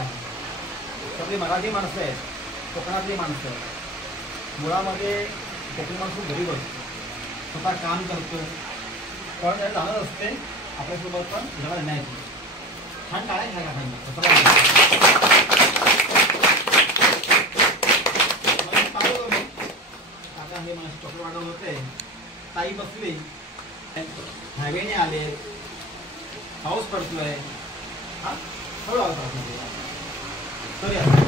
आहे. सगळी मराठी माणसं आहेत, कोकणातली माणसं. मुळामध्ये कोकणी माणूस खूप गरीब असतो, स्वतः काम करतो, पण त्याला जाणत असते आपल्यासोबत पण जरा नाही. छान टाळ्या घ्या का आता हे मला चॉकलेट वाटत होते. ताई बसली, हायवेने आले, पाऊस पडतोय. हा हळू आवाज तर